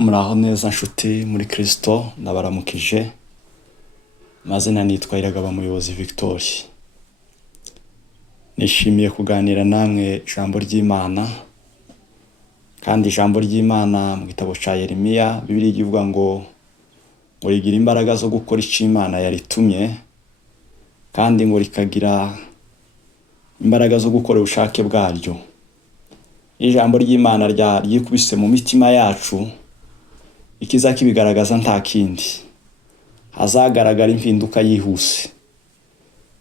Muraho neza nshuti muri Kristo, ndabaramukije. Mazina nitwa Iragaba Muyobozi Victor. Nishimiye kuganira namwe ijambo ry'Imana. Kandi ijambo ry'Imana mu gitabo cya Yeremiya, Bibiliya ivuga ngo rigira imbaraga zo gukora icyo Imana yaritumye, kandi ngo rikagira imbaraga zo gukora ubushake bwaryo. Ijambo ry'Imana ryikubise mu mitima yacu, ikiza kibigaragaza nta kindi, hazagaragara impinduka yihuse.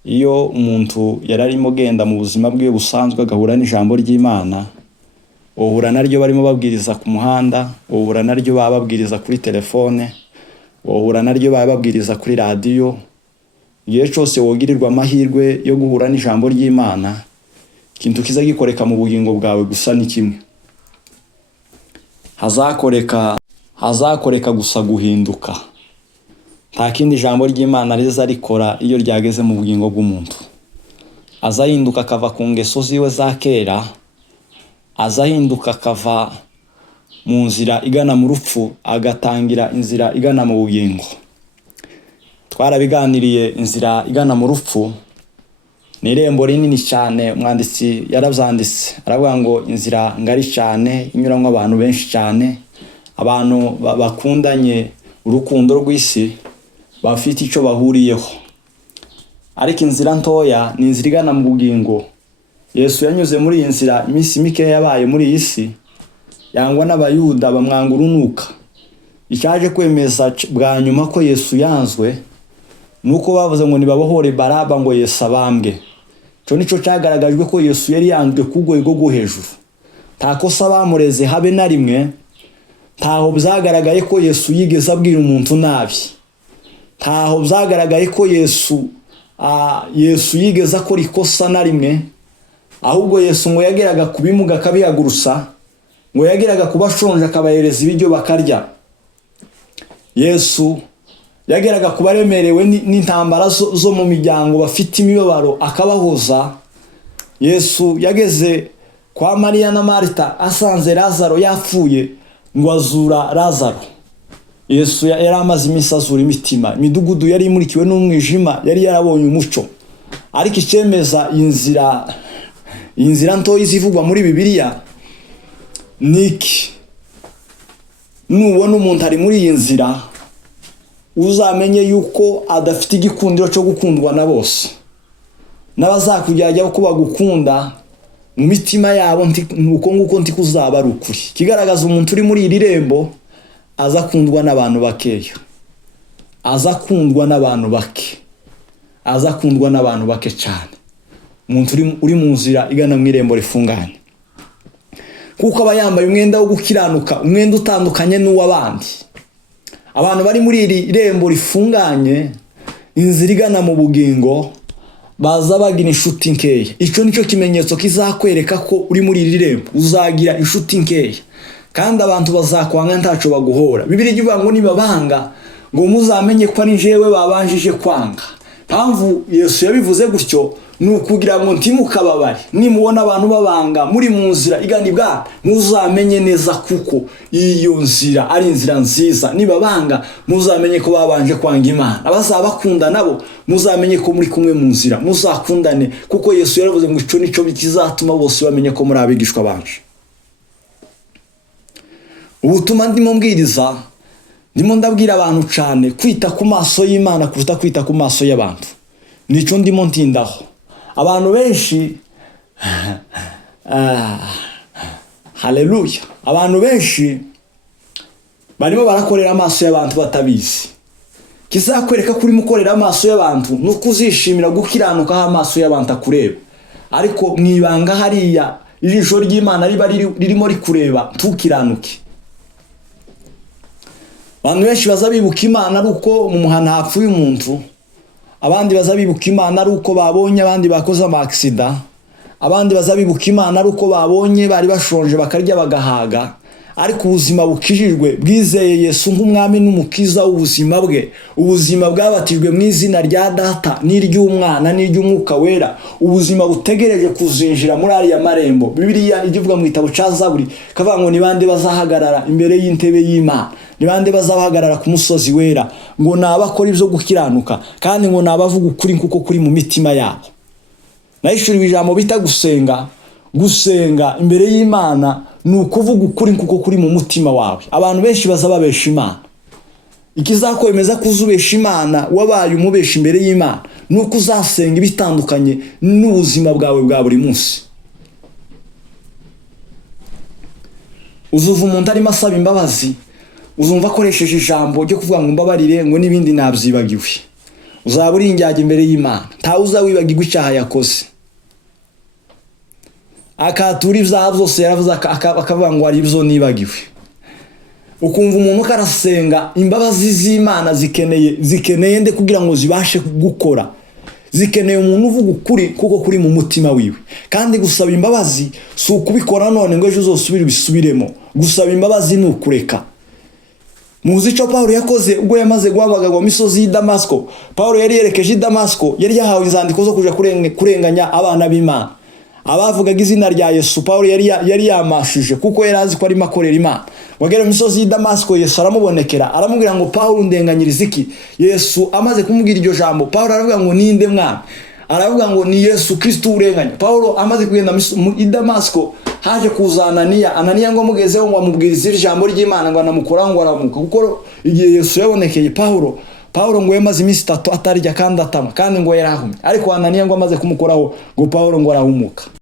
Iyo umuntu yararimo genda mu buzima bwe busanzwe agahura n'ijambo ry'Imana, uhura naryo barimo babwiriza ku muhanda, uhura naryo bababwiriza kuri telefone, uhura naryo bababwiriza kuri radiyo. Igihe cyose wogirirwa amahirwe yo guhura n'ijambo ry'Imana, ikintu kiza gikoreka mu bugingo bwawe gusa ni kimwe: hazakoreka gusa guhinduka. Nta kindi ijambo ry'Imana riza rikora iyo ryageze mu bugingo bw'umuntu. Azahinduka akava ku ngeso ziwe za kera, azahinduka akava mu nzira igana mu rupfu agatangira inzira igana mu bugingo. Twarabiganiriye, inzira igana mu rupfu ni irembo rinini cyane. Umwanditsi yarabyanditse aravuga ngo inzira ngari cyane inyuramo abantu benshi cyane, abantu bakundanye urukundo rw'isi, bafite icyo bahuriyeho. Ariko inzira ntoya ni inzira igana mu bugingo. Yesu yanyuze muri iyi nzira iminsi mike yabaye muri iyi si, yangwa n'abayuda bamwanga urunuka. Icyaje kwemeza bwa nyuma ko Yesu yanzwe nuko bavuze ngo nibabohore Baraba ngo Yesu abambwe. Cyo nico cyagaragajwe ko Yesu yari yanzwe ku rwego rwo hejuru. Nta kosa bamureze habe na rimwe, ntaho byagaragaye ko Yesu yigeze abwira umuntu nabi, ntaho byagaragaye ko Yesu yigeze akora ikosa na rimwe. Ahubwo Yesu ngo yageraga ku bimuga akabihagurusa, ngo yageraga ku bashonje akabahereza ibiryo bakarya. Yesu yageraga ku baremerewe n'intambara zo mu miryango bafite imibabaro akabahoza. Yesu yageze kwa Mariya na Marita asanze Lazaro yapfuye ngo azura Lazaro. Yesu yari amaze iminsi azura imitima. Imidugudu yari imurikiwe n'umwijima yari yarabonye umucyo. Ariko icyemeza iyi nzira ntoya izivugwa muri Bibiliya niki: nubona umuntu ari muri iyi nzira, uzamenye yuko adafite igikundiro cyo gukundwa na bose. N'abazakujyaho ko bagukunda mu mitima yabo nuko nguko kuzaba ari ukuri. Kigaragaza umuntu uri muri iri rembo aza kundwa n'abantu bakeya, aza kundwa n'abantu bake cyane. Umuntu uri mu nzira igana mu irembo rifunganye, kuko aba yambaye umwenda wo gukiranuka, umwenda utandukanye n'uw'abandi. Abantu bari muri iri rembo rifunganye, inzira igana mu bugingo, baza bagira inshuti nkeya. Icyo nicyo kimenyetso kizakwereka ko uri muri iri rembo, uzagira inshuti nkeya, kandi abantu bazakwanga ntacyo baguhora. Bibiliya ivuga ngo nibabanga ngo muzamenye ko ari jewe babanjije kwanga. Mpamvu Yesu yabivuze gutyo ni ukugira ngo ntimukababare. Nimubona abantu babanga muri mu nzira igana ibwami, muzamenye neza kuko iyo nzira ari inzira nziza. Nibabanga muzamenye ko babanje kwanga Imana. Abazabakunda nabo muzamenye ko muri kumwe mu nzira, muzakundane, kuko Yesu yaravuze ngo icyo nicyo kizatuma bose bamenye ko muri abigishwa banje. Ubutuma ndimo mbwiriza, ndimo ndabwira abantu cyane kwita ku maso y'Imana kuruta kwita ku maso y'abantu. Nicyo ndimo ntindaho. Abantu benshi haleluya, abantu benshi barimo barakorera amaso y'abantu batabizi. Kizakwereka kuri mukorera amaso y'abantu nuko uzishimira gukiranuka aho amaso y'abantu akureba, ariko mwibanga hariya ijisho ry'Imana riba ririmo rikureba, ntukiranuke. Abantu benshi bazabibuka Imana ari uko mu muhanda hapfuye umuntu, abandi bazabibuka Imana ari uko babonye abandi bakoze amaksida, abandi bazabibuka Imana ari uko babonye bari bashonje bakarya bagahaga, ariko ubuzima bukijijwe bwizeye Yesu nk'umwami n'umukiza w'ubuzima bwe, ubuzima bwabatijwe mu izina rya Data n'iry'Umwana n'iry'Umwuka wera, ubuzima butegereje kuzinjira muri ariya marembo. Bibiliya ivuga mu gitabo ca Zaburi kavuga ngo ni bande bazahagarara imbere y'intebe y'Imana, ni bande bazahagarara ku musozi wera, ngo nabakora ibyo gukiranuka kandi ngo nabavuga ukuri kuko kuri mu mitima yabo. Nahishuriwe ijambo bita gusenga. Gusenga imbere y'Imana ni ukuvuga ukuri kuko kuri mu mutima wawe. Abantu benshi bazababesha Imana. Ikizakwemeza kuzubesha Imana wabaye umubesha imbere y'Imana nuko uzasenga ibitandukanye n'ubuzima bwawe bwa buri munsi. Uzuva umuntu arimo asaba imbabazi, uzumva akoresheje ijambo ryo kuvuga ngo mbabarire ngo n'ibindi nabyibagiwe. Uzaba uri indyarya imbere y'Imana, ntawe uzawibagirwa icyaha yakoze. Akatura ibyaha byose yaravuze akavuga ngo hari ibyo nibagiwe. Ukumva umuntu karasenga imbabazi z'Imana zikeneye nde kugira ngo zibashe gukora. Zikeneye umuntu uvuga ukuri kuko kuri mu mutima wiwe. Kandi gusaba imbabazi si ukubikora none ngo ejo uzosubire ubisubiremo. Gusaba imbabazi ni ukureka. Muzi icyo Pawulo yakoze ubwo yamaze guhamagarwa mu misozi y'i Damasiko. Pawulo yari yerekeje i Damasiko, yari yahawe inzandiko zo kuja kurenganya abana b'Imana. Abavugaga izina rya Yesu Pawulo yari yamashije kuko yari azi ko arimo akorera Imana. Wagera mu misozi y'i Damasiko, Yesu aramubonekera aramubwira ngo Pawulo ndenganyiriza iki? Yesu amaze kumubwira iryo jambo, Pawulo aravuga ngo ninde mwana? Aravuga ngo ni Yesu Kristo urenganya. Pawulo amaze kugenda i Damasiko, haje kuza Ananiya ngo amugezeho ngo amubwirize ijambo ry'Imana ngo anamukoraho ngo aramuka. Kuko igihe Yesu yabonekeye Pawulo ngo yamaze iminsi 3 atarya kandi atama kandi ngo yarahumye. Ariko Ananiya ngo amaze kumukoraho ngo Pawulo ngo arahumuka.